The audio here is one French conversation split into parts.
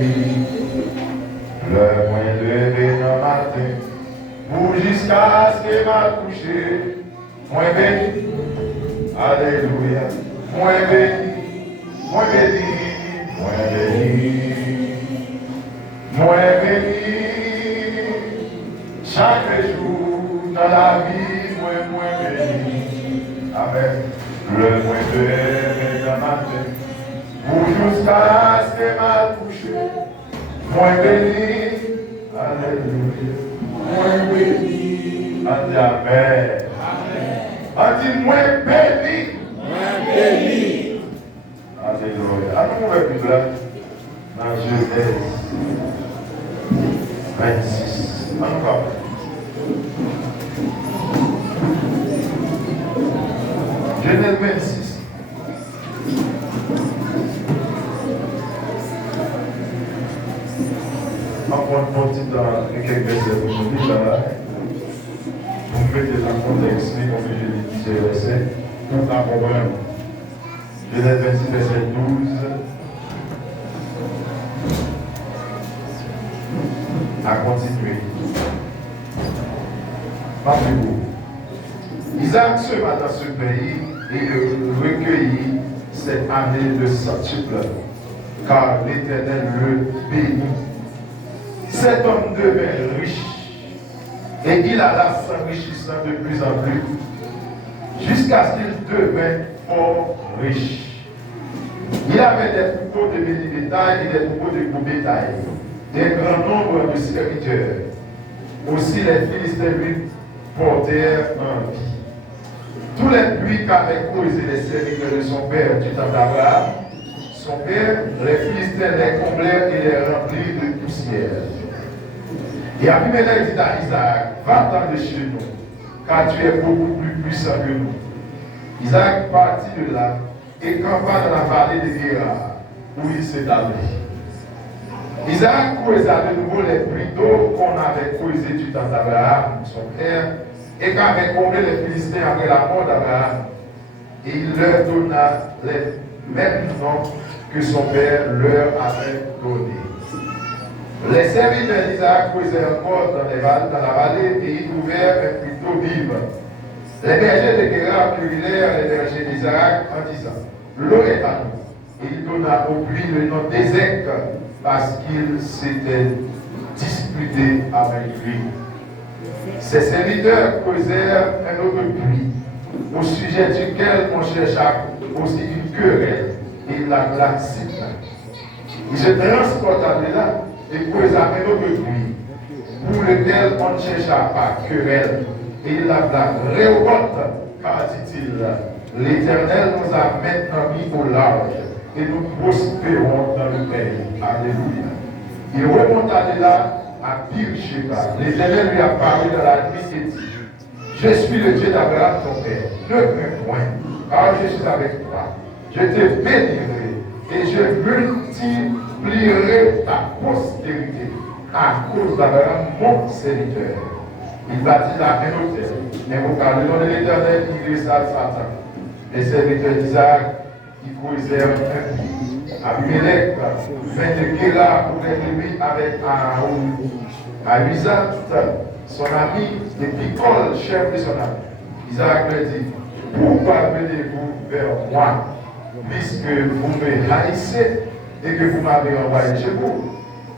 Le moins levé dans matin, pour jusqu'à ce qu'il m'a couché, moins béni, alléluia, moins béni, moins béni, moins béni, moins béni, chaque jour dans la vie, moins béni, amen, le moins levé dans matin, pour jusqu'à ce qu'il m'a couché, moins béni, alléluia, moins béni, on dit amen, on dit moins béni, alléluia. À nous ouvrir plus là, dans Genèse 26, à nous voir. Genèse 26. On va prendre quelques versets aujourd'hui là. Vous mettez dans le contexte, comme je l'ai dit, ces versets, pour comprendre. Genèse 26, verset 12 à continuer. Rappelez-vous, Isaac se bat dans ce pays et recueillit cette année de centuple, car l'Éternel le bénit. Cet homme devint riche et il alla s'enrichissant de plus en plus jusqu'à ce qu'il devint fort riche. Il avait des troupeaux de bétail et des troupeaux de gros bétail, des grands nombres de serviteurs. Aussi les Philistins lui portèrent envie. Tous les puits qu'avaient causé les serviteurs de son père du temps d'Abraham, son père, les Philistins les comblèrent et les remplirent de poussière. Et Abimelech dit à Isaac, va-t'en de chez nous, car tu es beaucoup plus puissant que nous. Isaac partit de là et campa dans la vallée de Guérard, où il s'établit. Isaac creusa de nouveau les puits d'eau qu'on avait creusés du temps d'Abraham, son père, et qu'avait comblé les Philistins après la mort d'Abraham. Et il leur donna les mêmes noms que son père leur avait donnés. Les serviteurs d'Isaac creusaient encore dans la vallée et y trouvèrent un puits d'eau vive. Les bergers de Guérard querellèrent les bergers d'Isaac en disant, l'eau est à nous. Et il donna au puits le nom d'Ézec parce qu'il s'était disputé avec lui. Ses serviteurs causèrent un autre puits, au sujet duquel on chercha aussi une querelle, et il l'appela Sitna. Il se transporta de là et causa un autre puits, pour lequel on ne chercha pas querelle, et il l'appela Rehoboth, car dit-il, l'Éternel nous a maintenant mis au large, et nous prospérons dans le pays. Alléluia. Il remonta de là à Beersheba. L'Éternel lui a parlé dans la nuit et dit, je suis le Dieu d'Abraham ton père, ne crains point, car je suis avec toi. Je te bénirai et je multiplierai ta postérité à cause d'Abraham mon serviteur. Il bâtit là un hôtel, invoqua le nom de l'Éternel, il laissa Satan. Les serviteurs d'Isaac qui causèrent un puits. Abimelech vint de Guérard pour être lui avec Ahuizat, son ami, et Picol, chef de son ami. Isaac leur dit, pourquoi venez-vous vers moi, puisque vous me haïssez et que vous m'avez envoyé chez vous?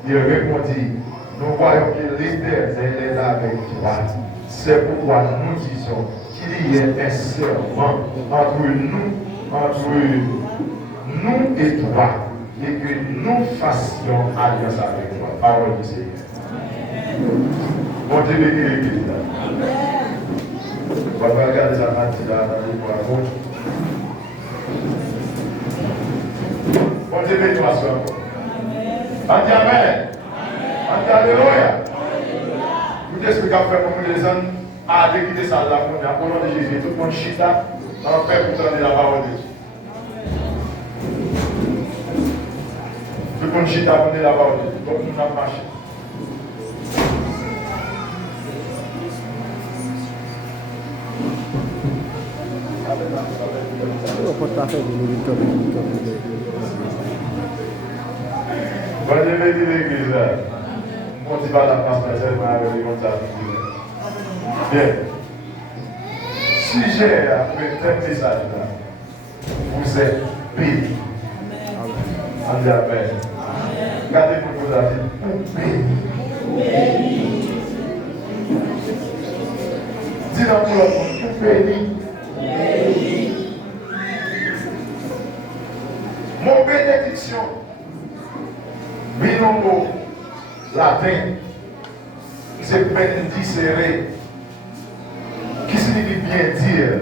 Il répondit, nous voyons que l'Éternel est avec toi. C'est pourquoi nous disons qu'il y ait un serment entre nous et toi, et que nous fassions alliance avec toi. Parole du Seigneur. Bon Dieu bénit l'Église. On va regarder sa partie là dans les points gauche. Bon Dieu bénit toi soir. On dit Amen. On dit Alléluia. Vous dites ce que vous avez fait pour nous les hommes à quitter ça là pour au nom de Jésus. Tout le monde chita en paix pour donner la parole de Dieu. Tout le monde chita pour donner la parole de Dieu. Donc nous avons marché. Bon Dieu bénit l'église. On ne dit pas la place seulement avec les comptables. Bien. Sujet après tel message là, vous êtes bénis. On dit Amen. Regardez pour vous la vie. Vous bénis. Dis dans tout le monde, vous bénis. Mon bénédiction, binombo latin, c'est benedicere, qui signifie bien dire.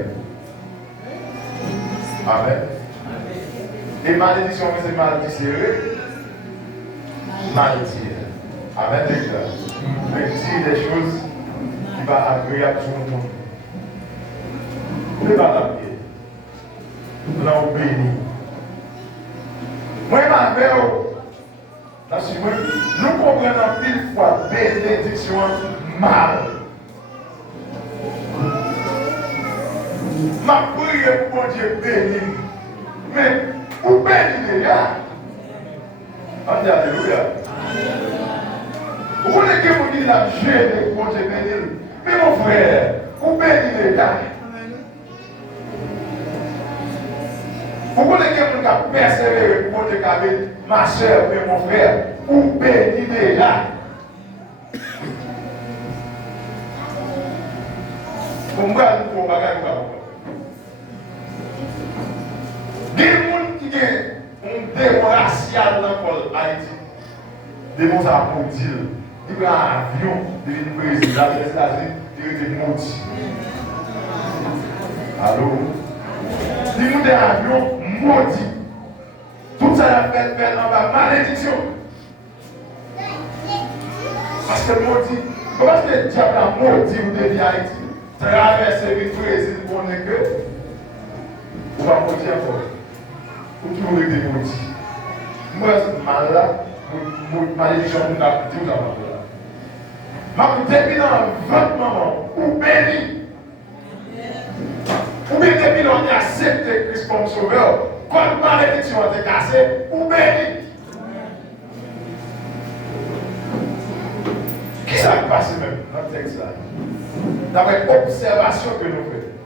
Amen. Et malédiction, c'est maledicere, malédire. Amen. Mais dire des choses qui vont agréer à tout le monde. Ne pas l'appeler. Nous l'avons béni. Moi, ma mère, nous comprenons mille fois bénédiction mal. Ma prière pour Dieu béni. Mais vous bénissez déjà. On dit Alléluia. Vous voulez que vous dites la gêne pour Dieu béni. Mais mon frère, vous bénissez déjà. Vous voulez que vous persévérer pour Dieu béni. Ma soeur et mon frère, vous bénissez déjà. Pour moi, nous ne pouvons pas. Des gens qui ont un démon racial dans Haïti, des gens qui ont maudit. Ils prennent un avion, ils viennent au Brésil, les États-Unis, ils viennent maudits. Allô? Ils ont des avions maudits. Tout ça a fait en bas, malédiction. Parce que maudit, parce que le diable a maudit ou devient Haïti, traverser le Brésil pour ne que, on va maudire encore. Pour toujours être maudit. Moi, c'est mal là, malédiction, on a dit aux amateurs là. Mais depuis dans 20 moments, ou béni, ou bien depuis dans on a accepté Christ comme sauveur, quand malédiction a été cassée, ou béni. Qui ça passe même dans le texte là? D'après l'observation que nous faisons.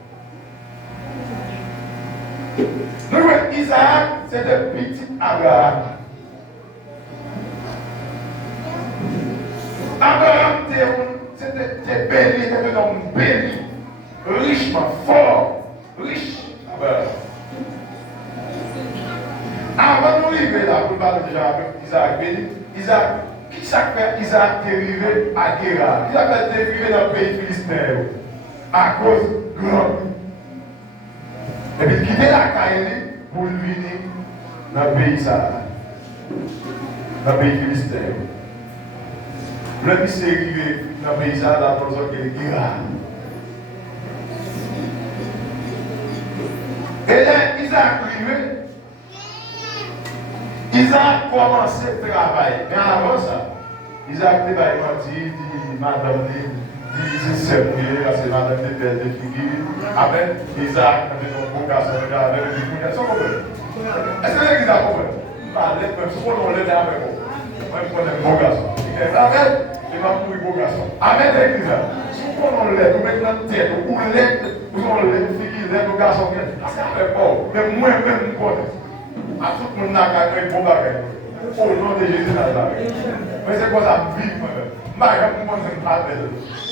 Nous voyons Isaac, c'était petit Abraham. Abraham, c'était béni, c'était un homme béni, richement, fort, riche. Abraham. Avant de nous arriver là, pour parler déjà avec Isaac béni, Isaac, qui ça fait Isaac est arrivé à Guéra? Qui ça fait arrivé dans le pays philistin? À cause de l'homme. Et puis quitter la Caïne pour venir dans le pays dans le pays philistin. Le monsieur est arrivé dans le pays dans la zone qui est Guéra. Et là, Isaac est arrivé. Isaac commencé à travailler. Mais avant ça, Isaac était dit, madame, dit, c'est madame de belle de figure. Amen. Isaac, un bon garçon, avec le figure. Est-ce que l'église a compris? Même si on l'a dit avec moi, je prends un bon garçon. Amen. Il va pour un bon garçon. Amen, l'église. Si on l'a dit, maintenant, tête, ou l'aide, on l'a figure, l'aide au garçon, ça fait pas. Mais moi-même, je connais. À tout le monde n'a qu'à bon bagage. Au nom de Jésus, dans la vie. Mais c'est quoi ça, vivre moi-même. Je ne sais pas.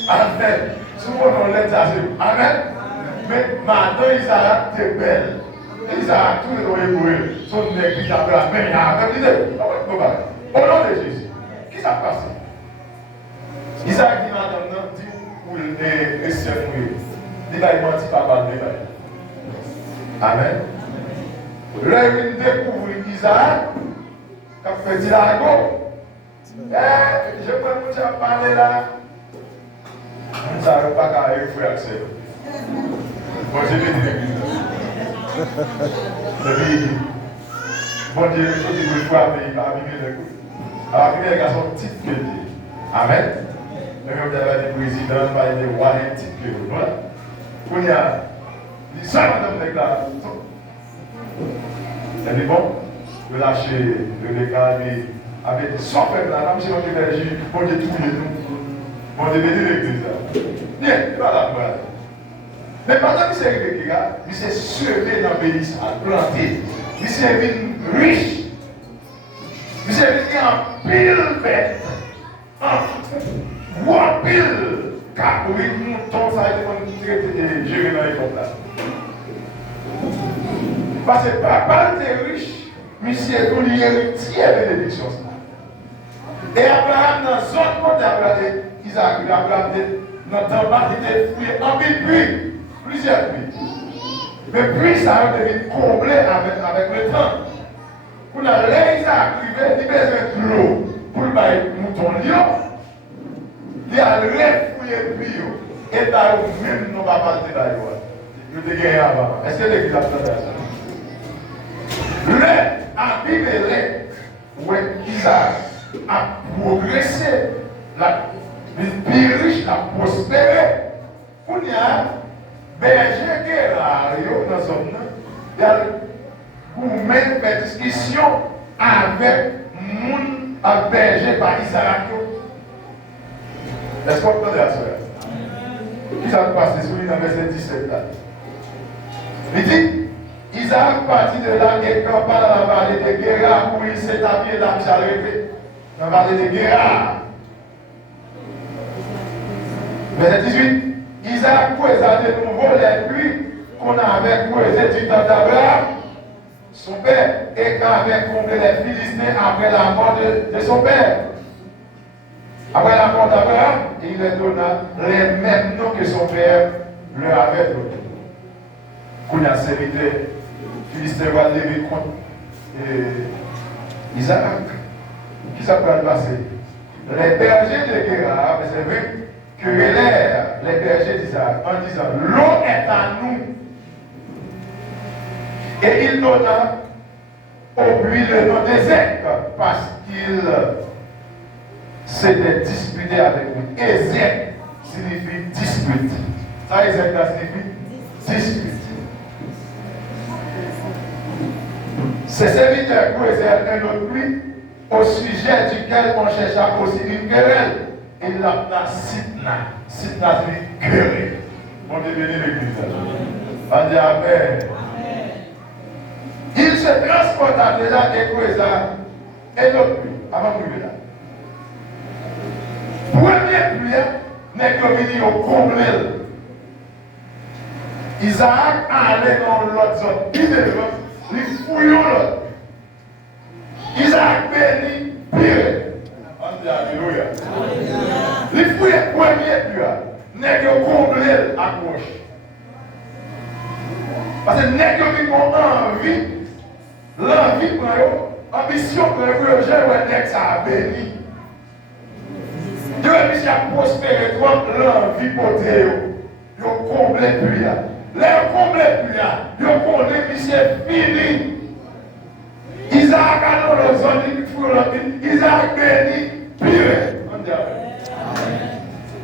Amen. Si on l'a dit, amen. Mais maintenant, Isaac est belle. Isaac, tous les gens sont négligés après la même. Au nom de Jésus. Qui ça passe? Isaac dit maintenant, dit pour les chefs, il va mentir papa de Amen. Là, il découvre Isaac, qui a fait dire à je peux vous parler là. Vous ne savez pas quand il faut accès. Bon Dieu, bon Dieu, il faut que vous soyez abîmé les coups. Alors, il y a des garçons type que Dieu. Amen. Même si vous avez des présidents, des rois, des types que vous. Voilà. Il y a des madame déclaration. Elle dit bon, vous lâchez le déclaré avec son peuple là, comme si on était on détruit nous. On devait dire l'église. Bien, voilà, voilà. Mais pendant que c'est arrivé, il s'est sauvé dans le pays, planté. Il s'est vu riche. Il s'est vu en pile bête. En pile. Car oui, mouton, ça a été géré dans les comptes là. Parce que papa était riche, monsieur est un héritier de bénédiction. Et Abraham, dans son côté, Isaac, Abraham, dans le temps, il était fouillé en puits, plusieurs puits. Mais puis ça a devenu comblé avec le temps. Pour la Isaac arrivé, il besoin de l'eau pour le mouton lion. Il a refouillé le puits. Et là, même nous ne va pas le détailler. Nous te gagné avant. Est-ce que l'église a fait ça? Le Abimelech, où Isaac a progressé, le plus riche a prospéré. Il y a berger qui est là, dans la zone, il y a une même discussion avec un berger par Isaac. Est-ce qu'on peut dire ça? Qui s'est passé sur lui dans le verset 17 là? Il dit, Isaac partit de là et campa dans la vallée de Guérard où il s'établit là, il s'est arrêté. Dans la vallée de Guérard. Verset 18. Isaac posa de nouveau les puits qu'on avait creusés du temps d'Abraham, son père, et qu'avait comblé les Philistins après la mort de son père. Après la mort d'Abraham, il leur donna les mêmes noms que son père leur avait donnés. Qu'on a servi de Philistin va lever contre Isaac. Qui ça peut passer? Les bergers de Guérard, c'est vrai, que les bergers d'Isaac en disant l'eau est à nous. Et il donna au puits le nom d'Ézek parce qu'il s'était disputé avec lui. Ézek signifie dispute. Ça, Ézek signifie dispute. Ses serviteurs creusèrent un autre puits au sujet duquel on chercha aussi une querelle. Il l'appela Sitna. Sitna signifie querelle. On est venu l'église. On dit Amen. Il se transporta de là et creusa un autre puits avant de arriver là. Premier puits, n'est que venu au comblé. Isaac allait dans l'autre zone. Il fouille l'autre. Isaac bénit pire. On dit Alléluia. Il fouille le premier puits. N'est que comblé à gauche. Parce que n'est que venu envie. L'envie pour eux, ambition pour eux, j'ai un ex à béni. Dieu a prospéré toi, l'envie pour eux. Ils ont comblé plus. Les comblé plus. Ils ont comblé puis c'est fini. Isaac a dans le zone, Isaac béni, pire.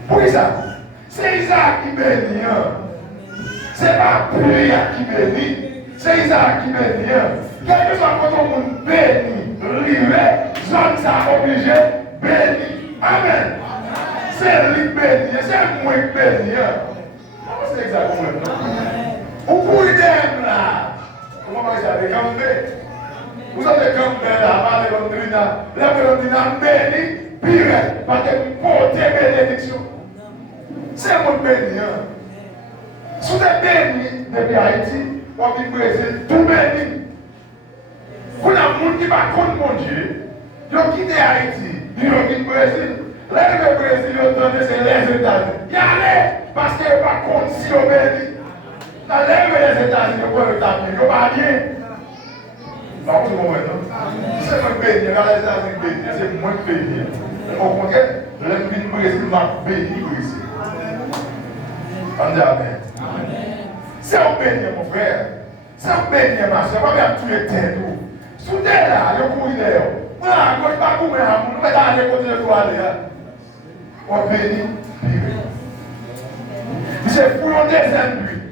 Pour ça, c'est Isaac qui bénit. C'est pas plus qui bénit, c'est Isaac qui bénit. Quel que soit quand on bénit, rivet, zone ça obligé, béni. Amen. C'est lui béni, c'est moi béni. C'est exactement. Vous pouvez dire là. Comment vous avez campé? Vous avez campé là, parlez de l'Ondrina. La Ondrina béni, pire, parce que vous portez bénédiction. C'est mon béni. Si vous êtes béni depuis Haïti, vous avez Brésil, tout béni. Pour les gens qui ne connaissent pas mon Dieu, ils ont quitté Haïti, ils ont quitté le Brésil. Là, le Brésil, ils ont donné c'est les États-Unis. Y allez, parce qu'ils n'ont pas compte si ils béni. Dans les États-Unis, ils ont établi, ils n'ont pas bien. Par contre, vous comprenez? C'est moi béni, les États-Unis béni, c'est moi béni. Au contraire, le Brésil m'a béni Brésil. On dit Amen. C'est un béni, mon frère. C'est un béni, ma soeur. Pas bien tous les têtes. Soudain là, le coup il est. Moi, je ne vais pas courir à vous. Je vais aller côté de toi. On bénit. C'est pour le deuxième but.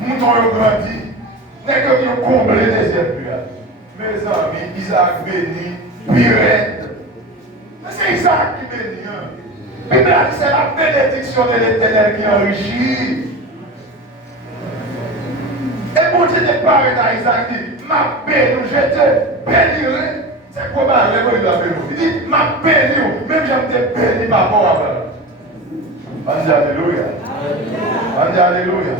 Mouton a grandi. N'est que vous comblez le deuxième but. Mes amis, Isaac bénit Pirate. Mais c'est Isaac qui bénit. Bible a dit c'est la bénédiction de l'Éternel qui enrichit. Et bon Dieu n'est pas à Isaac dit, ma béni, je te bénirai. C'est quoi ma il a béni. Il dit, ma béni, même j'aime te bénir par rapport à ça. On dit Alléluia. On dit Alléluia.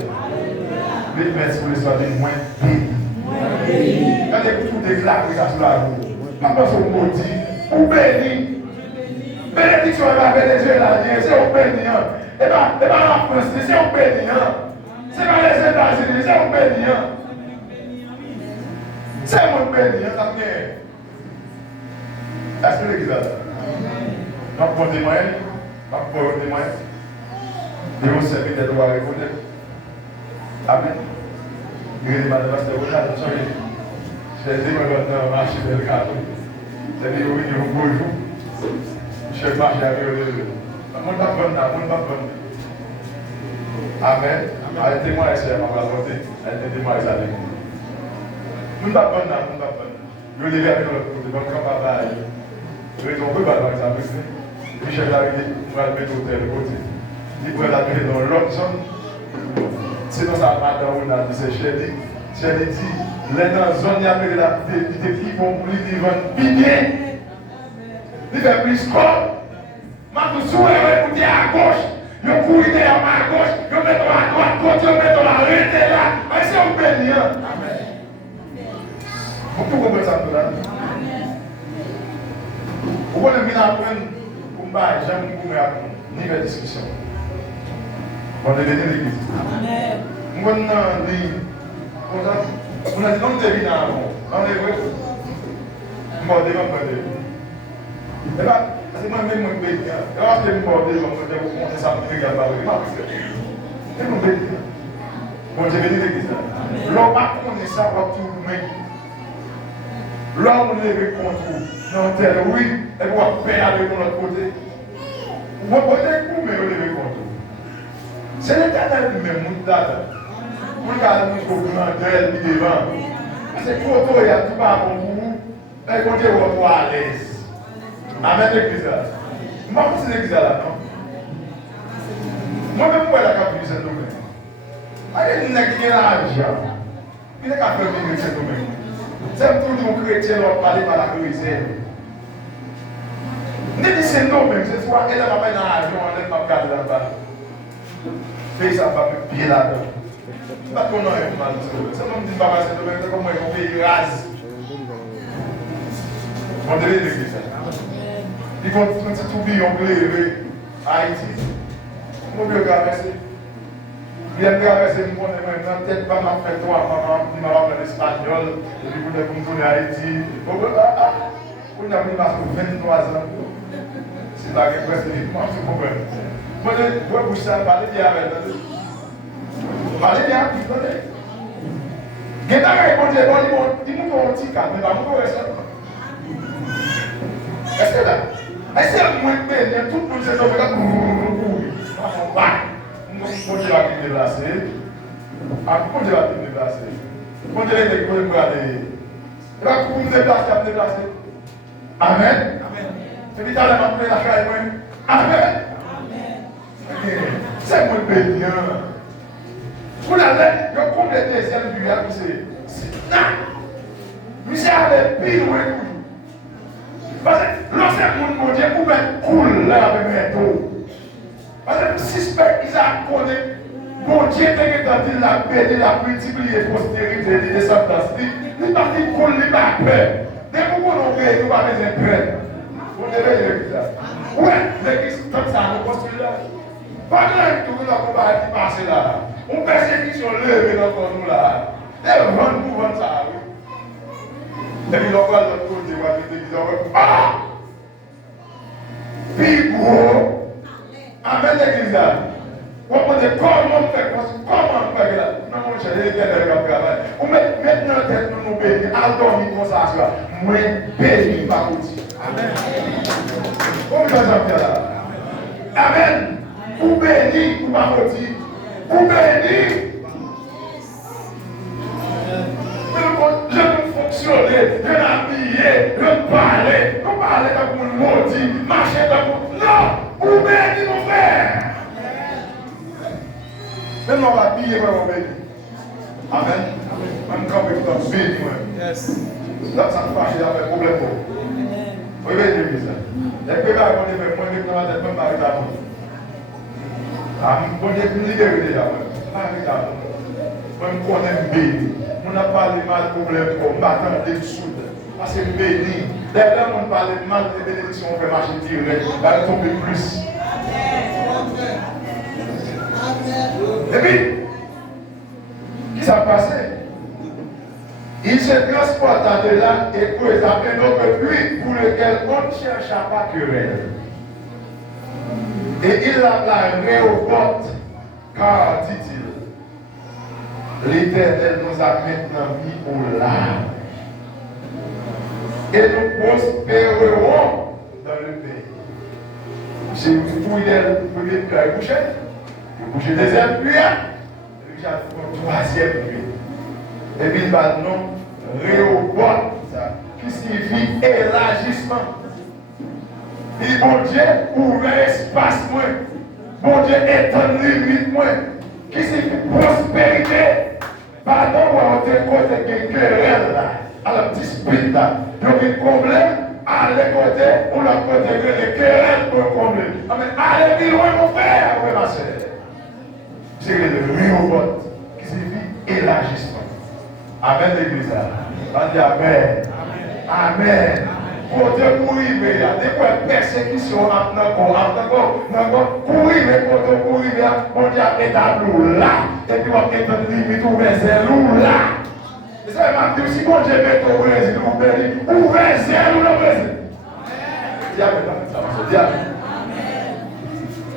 Mais merci pour les soins de moins béni. Quand tu écoutes des claques, ça sur la roue. Pas parce qu'on maudit, ou béni. Bénédiction est la bénédiction de la vie, c'est au bénissant. Et pas la France, c'est au bénissant. C'est pas les États-Unis, c'est au bénissant. C'est mon bénissant, ça vient. Est-ce que l'église a ça? Donc, pour témoigner, pour témoigner, de vos serviteurs doivent reconnaître. Amen. Il y a des madame, c'est au cas de soirée. Je l'ai dit, moi, dans le marché de l'État. C'est des oui, ils vont bonjour. Je marche avec eux. Mon pas bon, mon pas bon. Amen. Arrêtez-moi, c'est ma volonté. Arrêtez-moi, c'est avec moi. Mon pas bon, mon pas bon. Je vais lever avec l'autre côté, bon papa. Je vais tomber par exemple. Michel a dit, on va le mettre au tel côté. Il pourrait la mettre dans l'autre zone. Sinon, ça va dans on a dit, c'est Chéri. Chéri dit, les dans la zone, il y a des petits vont ils vont pigner. Il fait plus quoi? Ma douceur est écoutée à gauche. Je cours derrière ma gauche. Je mets à droite, quand je mets à l'arrêt là. Mais c'est un béni. Amen. Vous pouvez comprendre ça tout là? Vous pouvez venir apprendre pour me battre. J'aime beaucoup apprendre. Niveau discussion. On est venu l'église. Amen. On a dit, on a dit, non, tu es venu avant. On est vrai. On va dire, et là, c'est moi-même mon béni. Et là, je vais me border, je vais vous montrer ça, je vais regarder. C'est mon béni. Bon, j'ai venu l'église. L'homme a connu ça pour tout le monde. L'homme on est contre non tel, oui, et vous avez peur avec l'autre côté. Vous avez coup, mais vous l'avez contre. C'est l'Éternel lui-même, mon dada. Vous regardez nous au grandeur, puis devant. C'est pour toi, il y a tout par pour vous. Et quand Dieu vous à l'aise. Amen, l'église là. Moi, c'est l'église là, non? Moi-même, moi, la capitale de ce domaine. Allez, n'est-ce qu'il y a l'argent? Il n'est qu'à faire venir de ce domaine. C'est pour nous chrétiens, on parle par la chrétienne. N'est-ce que c'est nous même, c'est soit elle va pas dans l'argent, on n'est pas garder là-bas. Fais ça, va me pied là-dedans. C'est pas qu'on a un mal, c'est comme dit papa, c'est domaine, c'est comme moi, on fait rase. On devait l'église. Il faut tout bien lever Haïti. Mon Dieu, traverser. Bien traverser, je connais maintenant, peut-être pas ma frère, toi, maman, qui m'a appris l'espagnol, et puis vous devez me tourner à Haïti. On a pris 23 ans. C'est la guerre presque uniquement, tu comprends. Moi, je vois vous ça, parlez bien avec eux. Parlez bien, attendez. Quelqu'un répondait, il montre un petit cadre, mais pas mon reste. Est-ce que là? Est-ce que moi, tout le monde s'est fait comme on va. On va te déplacer. On va te déplacer. On va te déplacer. Et là, pour nous déplacer, on va déplacer. Amen. C'est vite à la main de la caille. Amen. C'est mon béni. Vous l'avez, je complète les ailes du gars, c'est là. Vous avez pile ou un. Parce que l'ancien monde, mon Dieu, pouvait cool là avec mes dos. Parce que si suspect, ils ont connu, mon Dieu, dès que tu as béni, la multiplié postérité de descendance, il va dire cool, il va peur. Dès que vous avez nous pas besoin de peur. Vous devez l'église là. Ouais, l'église, comme ça, nous construisons là. Pendant que nous avons pas passé là, on persécution levée dans nous là. Et vendre pour vendre ça. Et puis l'on va de l'autre côté, on va te dire, ah! Puis gros, amen l'église là. On va dire comment faire, comment faire là. Non, mon cher, il est bien dans le travail. On met maintenant tête nous bénir, à dormir comme ça, moi béni par outil. Amen. On va faire là. Amen. Ou béni, ou par outil. Ou béni. Je peux fonctionner, je peux m'habiller, je peux parler. maudit, marcher dans le monde. Non, ou béni mon frère. Même on va piller, on béni. Amen. Même quand on est béni, yes. Là, ça ne fâche avec un problème. Oui, bien, l'église. Les prépares qu'on est fait, moi, je vais dans la tête, même pas avec la main. Ah, mon Dieu, vous libérez déjà, pas avec la main. Même qu'on est béni. On n'a pas de mal problème pour m'attendre des sous. Parce que béni. Dès que on parle de mal, les bénédictions, on fait marcher direct. Va tomber plus. Et puis, qui s'est passé? Il se transporta de là et creusa un autre puits pour lequel on ne chercha pas querelle. Et il l'appela Rehoboth, car, dit-il, l'Éternel nous a maintenant mis au large. Et nous prospérerons dans le pays. C'est où il est le premier puits à coucher, il couche le deuxième puits, et puis j'ai le troisième puits. Et puis il va le nom Rehoboth, qui signifie élargissement. Il dit, bon Dieu, ouvre espace moins. Bon Dieu, étend limite moins. Qui signifie prospérité. Pardon, on a côté qui est querelle là. À la dispute là. Donc il comble, à l'écouter, on a côté que les querelles pour combler. Amen. Allez, dis loin mon frère, oui ma soeur. C'est le Rehoboth, qui signifie élargissement. Amen l'église. On dit Amen. Amen. Côté pour arriver, des fois persécution maintenant, pour arriver, côté pour arriver, on dit à l'établir là, et puis on est en limite ouvert, c'est là. Et ça m'a dit si bon Dieu met au Brésil, ouvert, c'est où le Brésil. Diable, ça va se dire.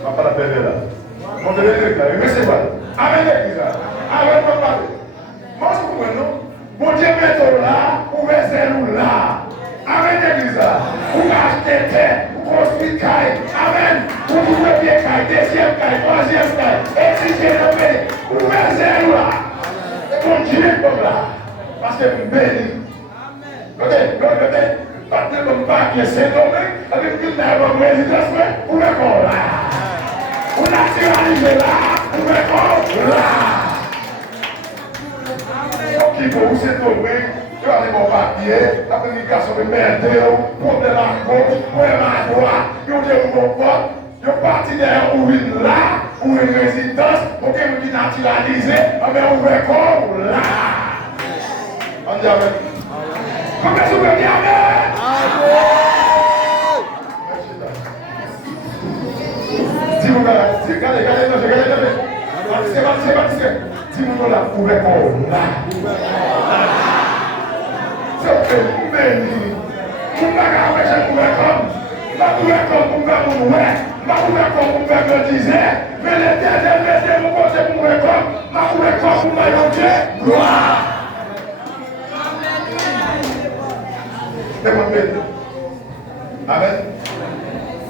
On va pas la perdre là. On devait le faire, mais c'est pas. Amen l'église. Amen, papa. Moi, je comprends, non? Bon Dieu met au là, ouvert, c'est où là. Amen l'église. Pour acheter terre, pour construire caille. Amen. Pour trouver bien caille, deuxième caille, troisième caille. Et si j'ai nommé, ouvert, c'est où là. Et bon Dieu est comme là. Parce que vous béni. Regardez, pas de comme pas qui est nommé, avec une résidence, vous êtes là. On a naturalisé là, vous êtes là. Qui vous s'est tombé, tu as les bons papiers, la communication de merde, problème à gauche, problème à droite, vous avez des bons potes, vous parti derrière où il là, où une résidence, pour que vous naturalisez, mais vous êtes là. On dit Amen. Comment est-ce que vous dites Amen? Dis-moi, regardez. Dis-moi là, vous êtes là. C'est que vous béni. Vous n'avez pas empêché vous êtes comme. Vous êtes comme vous êtes comme vous êtes. Vous êtes comme vous êtes comme disait. Mais l'Éternel mettez mon côté pour vous êtes comme. Vous êtes comme vous êtes comme Dieu. Gloire. Amen. Amen.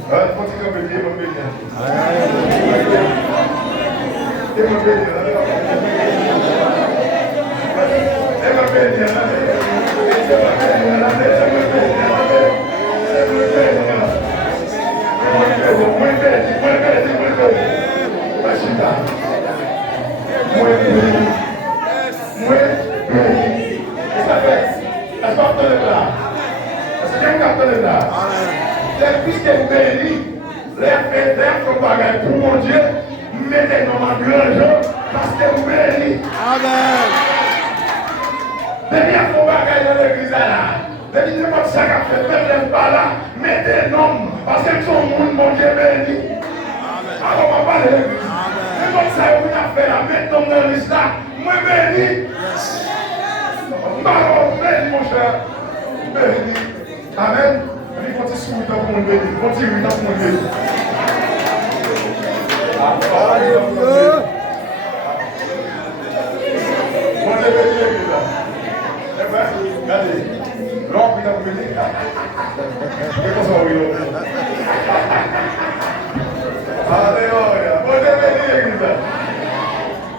Faut que vous me puisque vous bénissez, les fêtes sont bagages pour mon Dieu, mettez-nous en grand jour parce que vous bénissez. Amen. Venez à vos bagages dans l'église là. Venez n'importe ça qu'a fait, même pas là, mettez-nous parce que nous sommes mon Dieu béni. Amen. Alors on va parler de l'église. N'importe ça que vous avez fait là, mettez-nous dans l'église là, moi béni. Maman, béni mon cher. Béni. Amen. Il faut que tu sois dans mon béni. Continue dans mon béni. Alléluia. Mon Dieu béni l'église là. Regardez. L'homme qui t'a béni. Comment ça va Alléluia. Mon Dieu béni l'église là.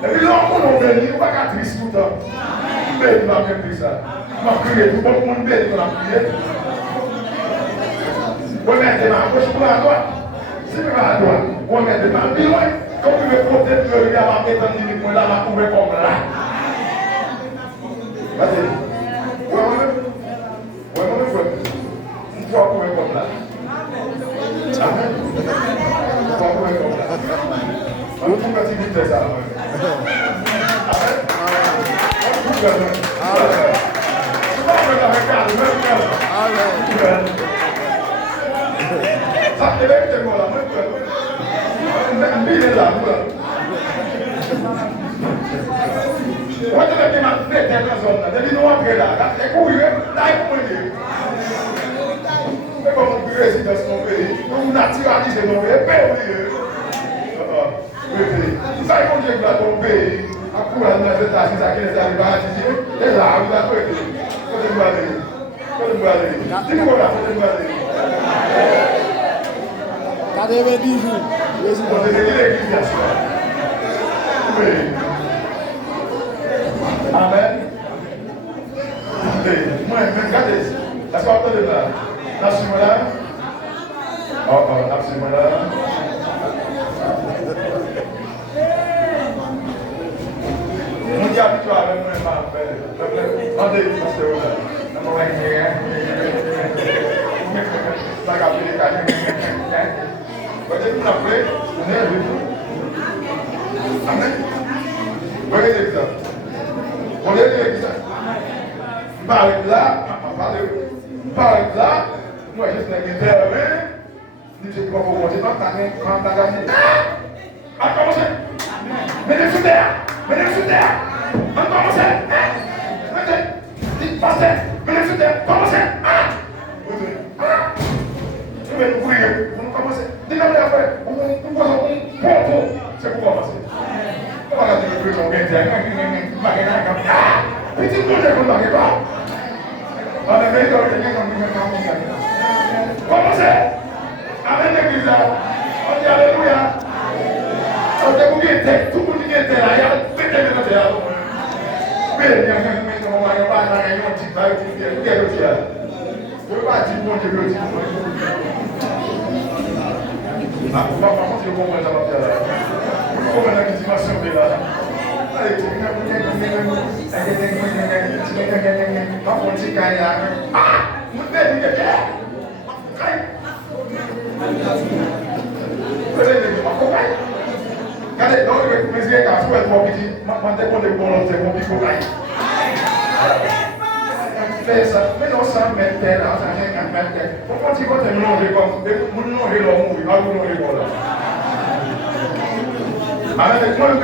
Et puis l'homme qu'on a béni, il ne va pas triste tout le temps. Mais il va faire ça. Il va crier tout le monde béni qu'on a prié. On met des mains à gauche pour à droite. Si tu vas à droite, on met des mains plus loin. Comme tu veux protéger le regard, on va mettre un limite, on va trouver comme là. Vas-y. Ouais, une fois trouver comme là. Amen. Une fois trouver comme là. On trouve un petit vitesse ça. Amen. On trouve ça te lève tes mots là, il est là, moi je vais te montrer tes raisons là, je dis nous après là, c'est courir, là il faut dire. Mais comme on réside dans son pays, on naturalise nos pays, ça il faut dire que ton pays, à courir dans les États-Unis, ça qui les arrive à attirer, et là, on va faire des dis-moi là, Quand il y avait 10 jours, on est l'église oui. Amen. Moi, regardez, est-ce qu'on entend là? Absolument là. Oh, absolument là. Mon diable, tu as même pas fait. On est parce que là. On va gagner. Ça va appeler les cadeaux. Vous avez tout appelé, on est avec vous. Amen. Voyez l'exemple. On est avec ça. Par là, moi je suis un intervenu. Je ne sais pas pourquoi je quand tu as gagné. On commence. Mettez sous terre. On commence. Mettez. Passez. Mettez sous terre. Commencez. Je vais nous prier. On commence. Dis-moi après. On pose un pompon. C'est pour commencer. On va regarder le truc. On vient dire. Petit coup de qu'on ne pas. On est venu dans le commencez. Amen l'église. On dit alléluia. On dit vous guettez. Tout le monde qui était là. Il y a pété de notre terre. Mais il y a on va pas gagner un petit bail. Je ne veux pas dire bon Dieu. Ah, par contre, je comprends ça va faire là. Comment la dimension de là? Allez, regardez, dans le président qui a fait un petit, maintenant qu'on est bon, c'est bon, il faut gagner. Fais ça, mais non, ça met tel, ça met tel. Pourquoi tu vas te mélanger comme, vous mélanger l'homme, vous allez mélanger comme là. Avec moi, il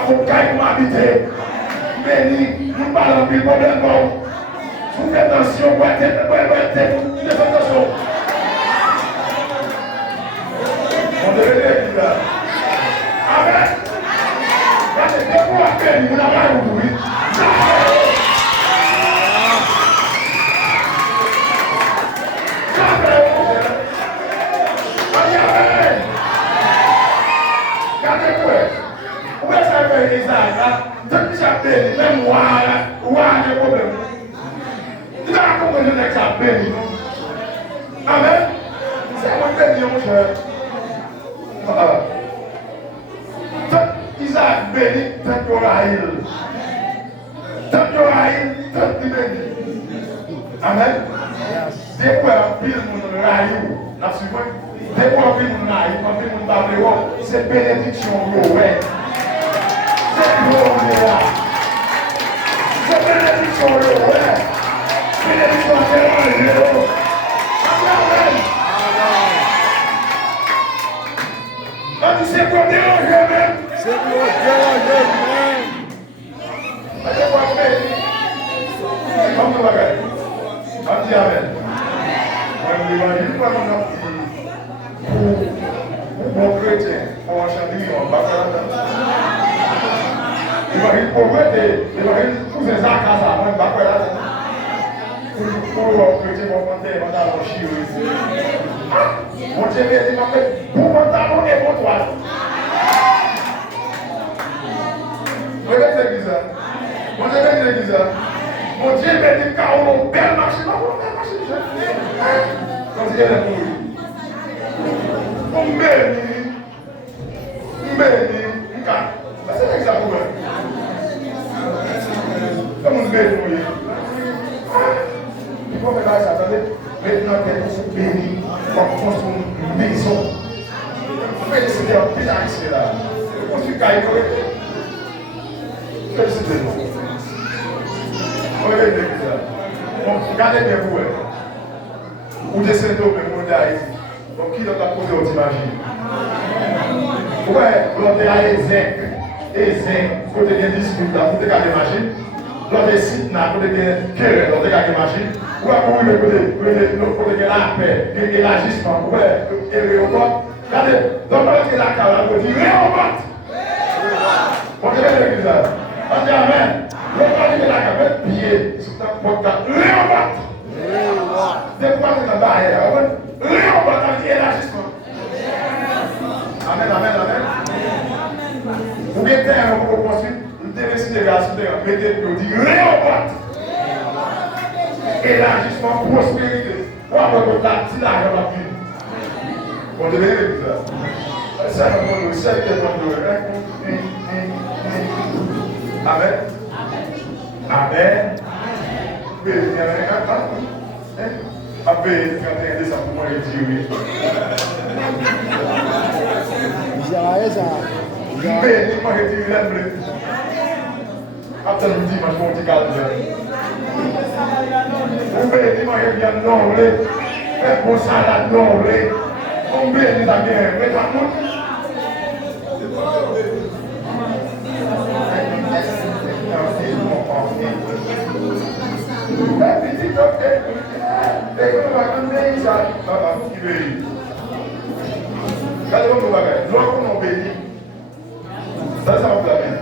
faut qu'il faut m'habiter. Mais nous parlons du problème. Vous faites attention, vous faites attention. On devait l'église là. Amen. C'est pour la peine, vous n'avez pas oublié. Depuis ça béni, même moi, des problèmes. Il a compris que ça béni. Amen. C'est mon béni, mon cher. Isaac béni, tant Yoraïl. Tant Yoraïl, tant béni. Amen. Des fois, on pile mon raïou. La suivante. Des fois, on pile mon raïou, on pile mon babéo. C'est bénédiction, ouais. C'est bénédiction, ouais. Bénédiction, c'est Amen. On dit c'est pour déranger même. c'est pour déranger même. C'est pour bénir. Comme nous l'avons. On dit Amen. On dit Amen. Pour mon chrétien, pour un champion, on va faire il va y pauvreté, il va y tous ces actes à ça, on va faire là. Pour chrétien, on va faire un chien. Mon Dieu, il m'a fait pour pantalon et pour toi. Regarde l'église. Mon Dieu, l'église. Mon Dieu, il m'a dit qu'on a une belle machine. Quand il est là, on bénit, c'est exactement. Comme on bénit, il faut faire ça, attendez. Maintenant, nous sommes bénis pour construire une maison. Félicitez un petit accès là. Construire une félicitez-nous. Regardez ça. Regardez bien vous. Vous descendez au même monde d'Haïti. Donc, qui doit poser votre imagine? Ouais, l'autre est à Ezek, côté de dispute, là, côté de la machine. L'autre est site, là, côté de querelle, l'autre est la machine. Ouais, pour le côté de la paix, de l'agissement, ouais, et le robot. Regardez, donc, l'autre est la carrière, on dit, réobot! On dit, l'église là. On dit, amen. L'autre est la carrière, pied, sur ta porte, réobot! Depuis que la barrière, réobot, on dit, l'agissement. Amen, amen, amen. Vous mettez un peu pour construire, vous devez se dégager, mettez le dit réobot. Élargissement, prospérité. Pour avoir votre petit argent dans la vie. On devait dire ça. Ça, c'est le Amen. Amen. Après, quand tu as ça pour moi, il dit oui. Béni, moi, je dis l'aimer. Après le dimanche, mon petit calme. Béni, moi, je viens d'enlever. Fais pour ça la d'enlever. On béni la bien. Mais tout le monde. Lorsqu'on bénit, ça va vous la peine.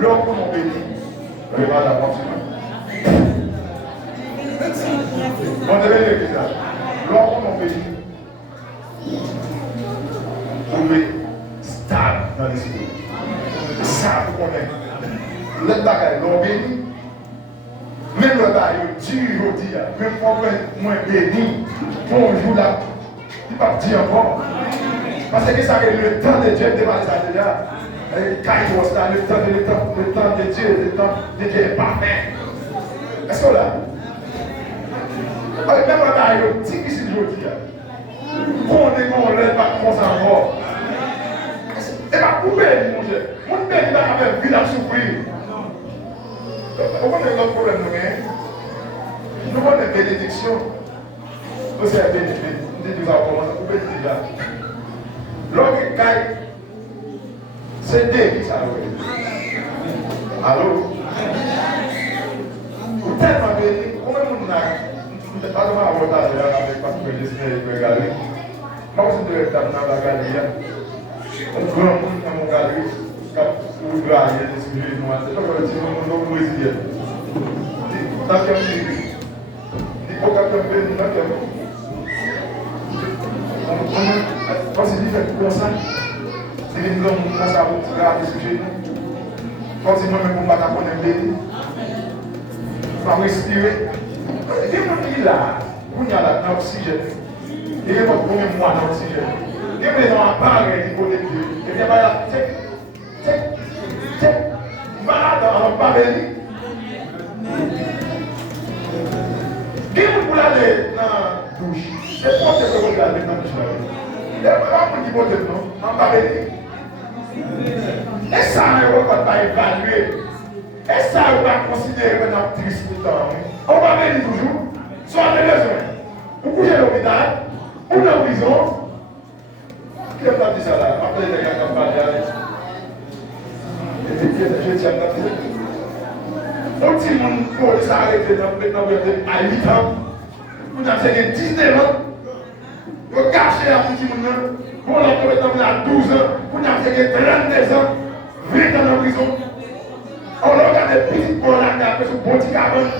Lorsqu'on bénit, regarde la porte. On devait dire ça. Lorsqu'on bénit, vous pouvez stable dans l'esprit. Ça, vous connaissez. Le bagage, l'on bénit. Même le bagage, Dieu dit, même pour moi béni, bonjour là, il ne va pas dire encore. Parce que ça le temps de Dieu dépasse ça déjà. Le temps de Dieu, le temps de Dieu est parfait. Est-ce que là? Même le bagage, dit que c'est aujourd'hui. On est bon, on n'est pas comme ça encore. Et pas pour bénir, mon Dieu. Mon béni va avoir vie à souffrir. Vous comprenez notre problème, nous avons des bénédictions. Nous sommes bénédictions. Nous avons commencé à bénir là. L'homme qui caille, c'est Dieu qui s'en va. Allô? Vous êtes tellement béni. Comment vous n'avez pas de mal à votre âge avec parce que je suis dans la galerie. Moi, je suis dans la galerie. Un grand monde dans mon galerie. Ou braille, des sujets noirs, c'est pas comme si on nous brésilien. Tant qu'il y a un pays, il faut qu'un peu de temps. On s'est dit, faites comme ça. C'est une grande monde comme ça, vous regardez des sujets. Quand c'est moi-même pour ne pas connaître un pays, pour respirer. Il y a un pays là, où il y a l'oxygène. Il y a votre premier mois d'oxygène. Il y a des gens à part du côté de Dieu. Il y a pas là, malade en Babélie. Qui vous aller dans la douche? C'est pour que vous regardez dans la douche. Il n'y a pas de qui en Babélie. Et ça, on ne va pas évaluer. Et ça, on va considérer comme une actrice tout le temps. On va venir toujours. Soit de besoin. Vous couchez à l'hôpital, ou dans la prison. Qui a pas dit ça là? Après, les gars qui ont parlé avec. Je tiens à dire. On dit que mon police a arrêté à 8 ans. Vous avez fait 19 ans. Vous cachez à petit monde. Vous l'avez fait à 12 ans. Vous avez fait 32 ans. 20 ans en prison. On regarde des petites bonnes qui ont fait ce bon petit cabane.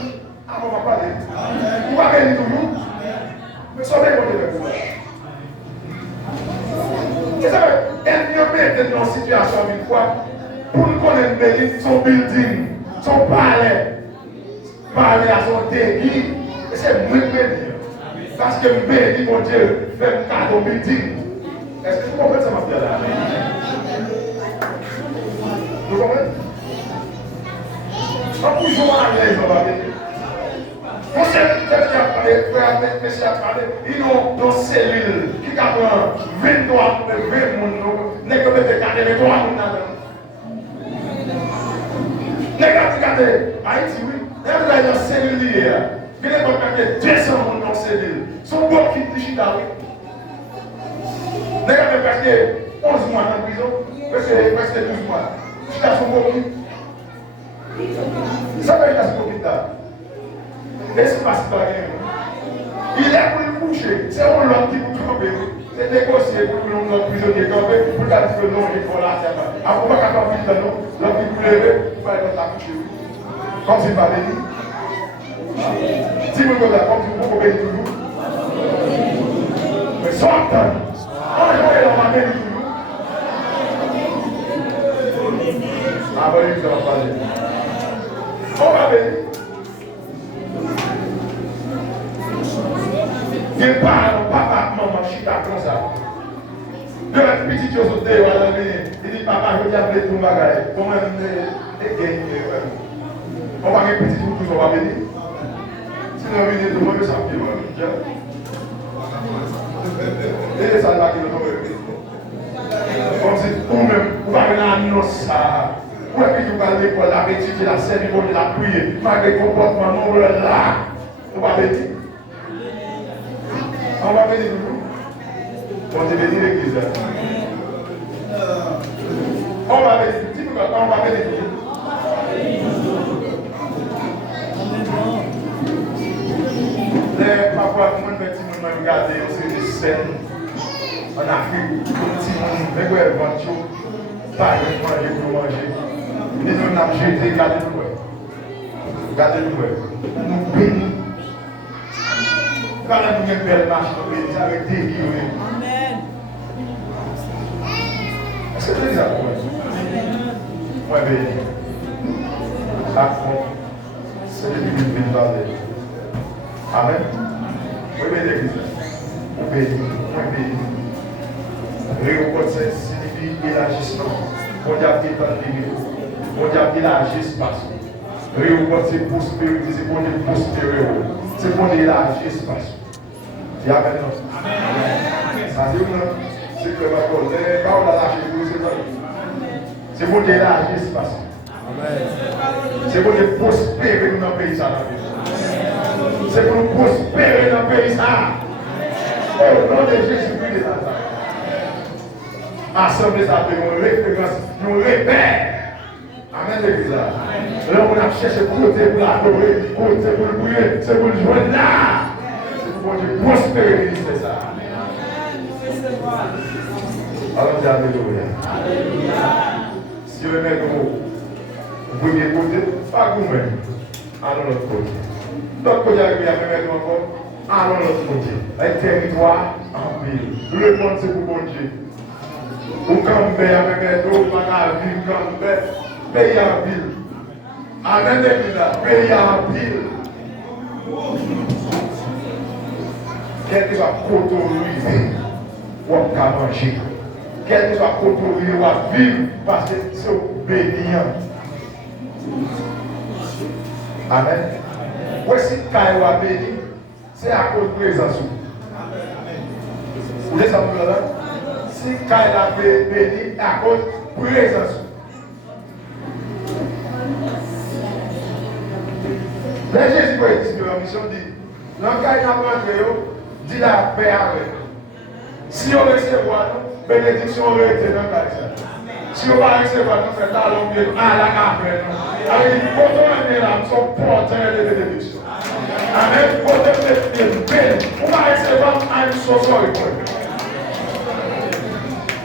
Ah, on va parler. Vous va venir toujours. Mais sauvez votre époque. Vous savez, elle vient mettre dans une situation une fois. Pour nous connaître son building, son palais à son débit, Et c'est moi qui bénis. Parce que béni, mon Dieu, fait un cadeau meeting. Est-ce que vous comprenez ça, ma frère là? Vous comprenez? On peut jouer à l'aise, on va bénir. Vous savez, monsieur a parlé, ils ont une cellule qui a 20 doigts, 20 personnes, n'est que de garder les doigts. Regardez, Haïti, oui. Regardez dans la cellule hier. Il y a 200 personnes dans la cellule. Son bon qui est digital. Regardez, parce que 11 mois dans la prison, presque 12 mois. Tu as son bon qui. Ça veut dire son bon qui là. L'espace pas rien. Il est pour le coucher. C'est un l'homme qui vous trompe. C'est négocié pour que l'on prisonnier camper. Pour dire que non, il faut là. Après, pas qu'à faire vite, non. L'homme qui vous lève, il va être là coucher. Comme si pas béni. Si vous êtes là, comme si vous pouvez bénir toujours. Mais sortez. On va bénir toujours. Ah, oui, ça va parler. On va bénir. Il n'y a pas papa, maman, chita comme ça. De la petite chose au dé, il dit papa, je vais appeler tout le bagage. Comment on va faire petit tout, on va venir. Si on va venir, tout le monde ça qui va venir. Et ça va qui va venir. Comme si vous-même, vous va venir annoncer ça. Vous avez dit que vous allez l'école, la étudier, la servir, la prier, malgré le comportement, non, là, on va venir. On va bénir toujours. On va bénir l'église. On va bénir. Dis-moi, on va bénir toujours. Les papas, tout le monde me regarde, c'est des scènes en Afrique. Tout le monde, les gars, pas de manger pour manger. Nous avons jeté, regardez-nous. Regardez-nous. Nous bénissons. Quand on a une belle marche, on bénit avec des guillemets. Amen. Est-ce que tu dis ça pour moi? Moi, béni. La compte, c'est le but de parler. Amen. Moi, béni l'église. Moi, béni. Moi, béni. Réunion signifie élargissement. On dit à qui est en ligne. On dit à qui élargit l'espace. Réunion c'est prospérer, c'est pour les prospérer. C'est pour élargir l'espace. Il y a maintenant. Ça dit que c'est que ma collègue, quand on a lâché le c'est pour élargir l'espace. C'est pour prospérer dans le pays. C'est pour prospérer dans le pays. Au nom de Jésus-Christ de Nazareth. Assemblée, ça fait une référence, nous repère. Amen, l'église. Là, on a cherché côté pour l'adorer, côté pour le prier, c'est pour le joindre là. C'est pour Dieu prospérer, c'est ça. Alors, dis alléluia. Si vous mettez vous pouvez écouter, pas vous-même. Allons de l'autre côté. D'autres côté, il y a même encore. Allons de l'autre côté. Un territoire en ville. Le monde, c'est pour bon Dieu. Ou camper avec un autre, pas la ville, camper. Pays en ville. Amen, pays en ville. Quel que soit cotorisé, ou à manger. Quel que soit cotorisé, ou à vivre, parce que c'est bénissant. Amen. Voici quand on béni, c'est à cause de présence. Vous voulez savoir là? Si quand il a béni, à cause de présence. Mais Jésus va dire la mission dit, dans le cas il a rentré, dit la paix avec. Si on recevoir nous, bénédiction on été dans le cas. Si on va recevoir nous, c'est là l'homme à la café. Avec une photo en là, nous sommes porteurs de bénédiction. Amen. Photo de paix. On va recevoir un sorceau.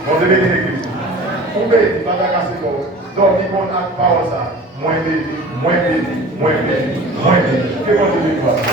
On devait dire l'église. On bénit, pas d'acasser pour donc il faut avoir parole ça. Moins béni, moins béni, moins béni, moins béni. Que bon Dieu bénisse.